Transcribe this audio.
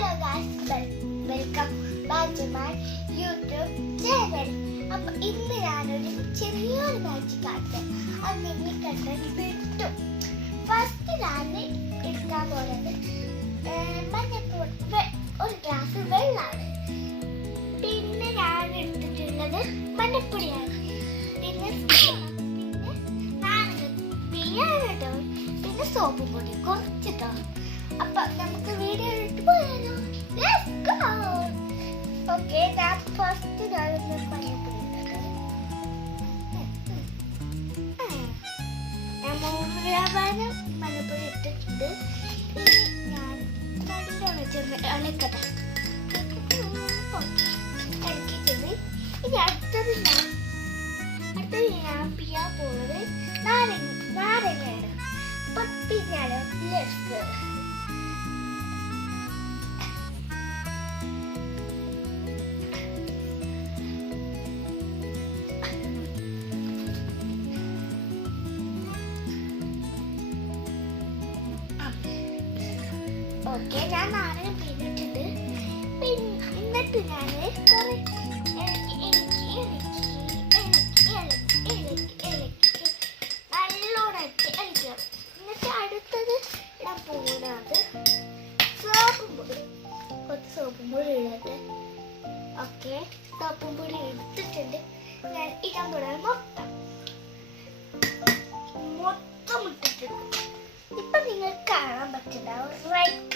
Hello guys welcome back to my YouTube channel അപ്പോൾ ഇന്ന് ഞാനൊരു ചെറിയൊരു മാജിക് കാണിക്കാം അത് നിങ്ങൾ കിട്ടും ഫസ്റ്റ് ഞാൻ എടുക്കാൻ പോകുന്നത് മഞ്ഞപ്പോൾ ഒരു ഗ്ലാസ് വെള്ളമാണ് പിന്നെ ഞാൻ എടുത്തിട്ടുള്ളത് മഞ്ഞപ്പൊടിയാണ്. പിന്നെ പിന്നെ കേട്ടോ പിന്നെ സോപ്പ് പൊടി കുറച്ചിട്ടോ. അപ്പൊ നമുക്ക് വീഡിയോ ഇട്ട് let's go. Go okay first ഞാനൊന്ന് മൂന്ന് വ്യാപാരം മഞ്ഞപ്പൊടി ഇട്ടിട്ടുണ്ട് ഞാൻ നടുവിൽ വെച്ചൊന്ന് ഇളക്കട്ടെ ഓക്കെ ഇളക്കിയിട്ടുണ്ട് ഇനി അടുത്തത് ഞാൻ അടുത്തത് ഞാൻ പിയാൻ പോകുന്നത് ഓക്കെ ഞാൻ നാളെ പിന്നിട്ടുണ്ട് പിന്നെ എന്നിട്ട് ഞാൻ കുറെ ഇളക്കി ഇളക്കി ഇളക്കി ഇളക്കി ഇളക്കി ഇളക്കി ഇളക്കി നല്ലോണം എന്നിട്ട് അടുത്തത് ഇടാൻ പോകുന്നത് സോപ്പും പൊടി. കുറച്ച് സോപ്പും ഇടട്ടെ. ഓക്കെ സോപ്പും എടുത്തിട്ടുണ്ട്. ഞാൻ ഇടാൻ പോകുന്നത് മൊത്തം. മൊത്തം ഇട്ടിട്ടുണ്ട്. ഇപ്പൊ നിങ്ങൾക്ക് കാണാൻ പറ്റുന്ന റൈറ്റ്